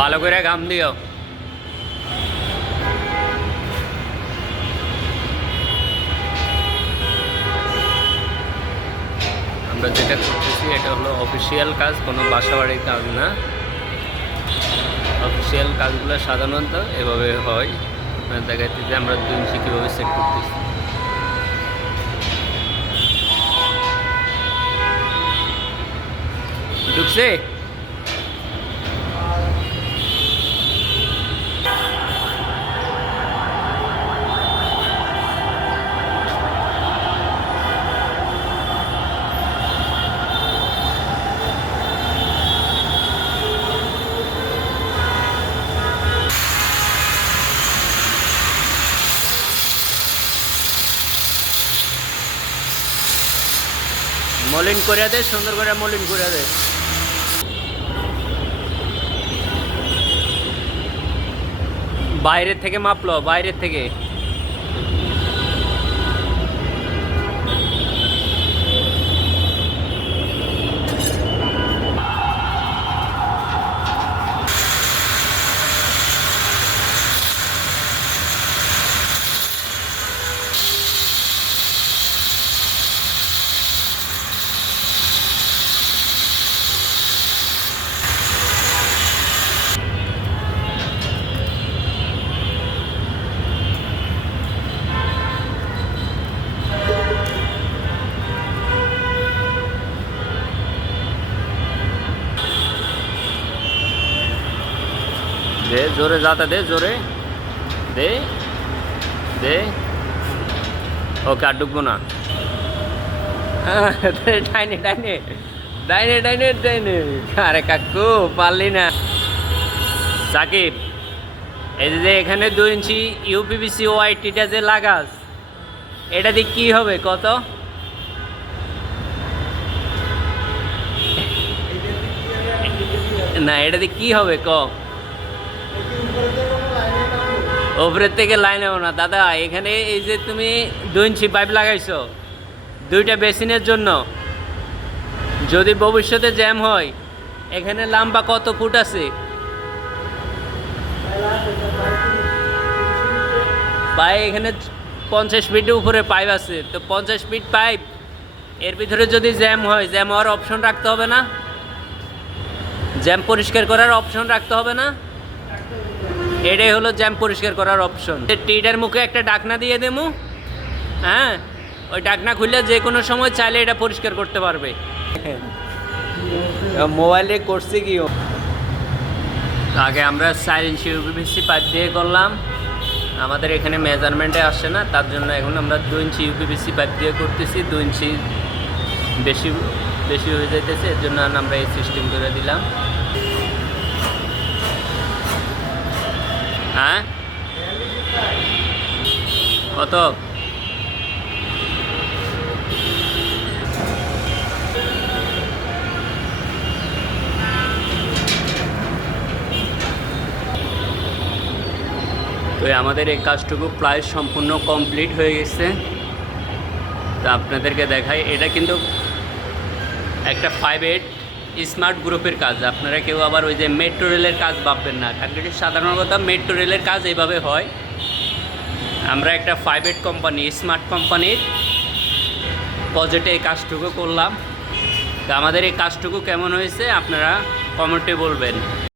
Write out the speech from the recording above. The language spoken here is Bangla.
ভালো করে ঘাম দিও। আমরা যেটা করতেছি এটা হলো অফিসিয়াল কাজ, কোনো বাসাবাড়ির কাজ না। অফিসিয়াল কাজগুলো সাধারণত এভাবে হয়। দেখাচ্ছি যে আমরা 2 ইঞ্চি কীভাবে সেট করতেছি। ঢুকছে? মলিন করে দে, সুন্দর করে মলিন করে দে। বাইরের থেকে মাপলো, বাইরের থেকে। দে জোরে, যাতে দে, জোরে দে দে। ওকে, আর ঢুকবো না। ডাইনে ডাইনে ডাইনে ডাইনে ডাইনে। আরে কাকু, পারলি না। সাকিব, এই যে এখানে 2 ইঞ্চি ইউপিভিসি ওয়াইটিটা যে লাগাস, এটা দিয়ে কি হবে কত? না, এটা দিয়ে কি হবে ক? ওপরের থেকে লাইন নেবো না দাদা। এখানে এই যে তুমি 2 ইঞ্চি পাইপ লাগাইছো 2টা বেসিনের জন্য, যদি ভবিষ্যতে জ্যাম হয়, এখানে লম্বা কত ফুট আছে? ভাই এখানে 50 ফিটের উপরে পাইপ আছে, তো 50 ফিট পাইপ এর ভিতরে যদি জ্যাম হয়, জ্যাম হওয়ার অপশন রাখতে হবে না? জ্যাম পরিষ্কার করার অপশন রাখতে হবে না? এটাই হলো জ্যাম পরিষ্কার করার অপশন। টিটার মুখে একটা ডাকনা দিয়ে দেবো, হ্যাঁ, ওই ডাকনা খুললে যে কোনো সময় চাইলে এটা পরিষ্কার করতে পারবে। মোবাইলে করছে কি? আগে আমরা 4 ইঞ্চি ইউপিভিসি পাইপ দিয়ে করলাম, আমাদের এখানে মেজারমেন্টে আসছে না, তার জন্য এখন আমরা 2 ইঞ্চি ইউপিভিসি পাইপ দিয়ে করতেছি। 2 ইঞ্চি বেশি বেশি হয়ে যাইতেছে, এর জন্য আমরা এই সিস্টেম করে দিলাম। হ্যাঁ, কত? তো আমাদের এই কাজটুকু প্রায় সম্পূর্ণ কমপ্লিট হয়ে গেছে। তো আপনাদেরকে দেখাই, এটা কিন্তু একটা 5-8 স্মার্ট গ্রুপের কাজ। আপনারা কেউ আবার ওই যে মেট্রো রেলের কাজ ভাববেন না, কারণ কি সাধারণত মেট্রো রেলের কাজ এইভাবে হয়। আমরা একটা 5-8 কোম্পানি, স্মার্ট কোম্পানির প্রজেক্টে এই কাজটুকু করলাম। তো আমাদের এই কাজটুকু কেমন হয়েছে আপনারা কমেন্টে বলবেন।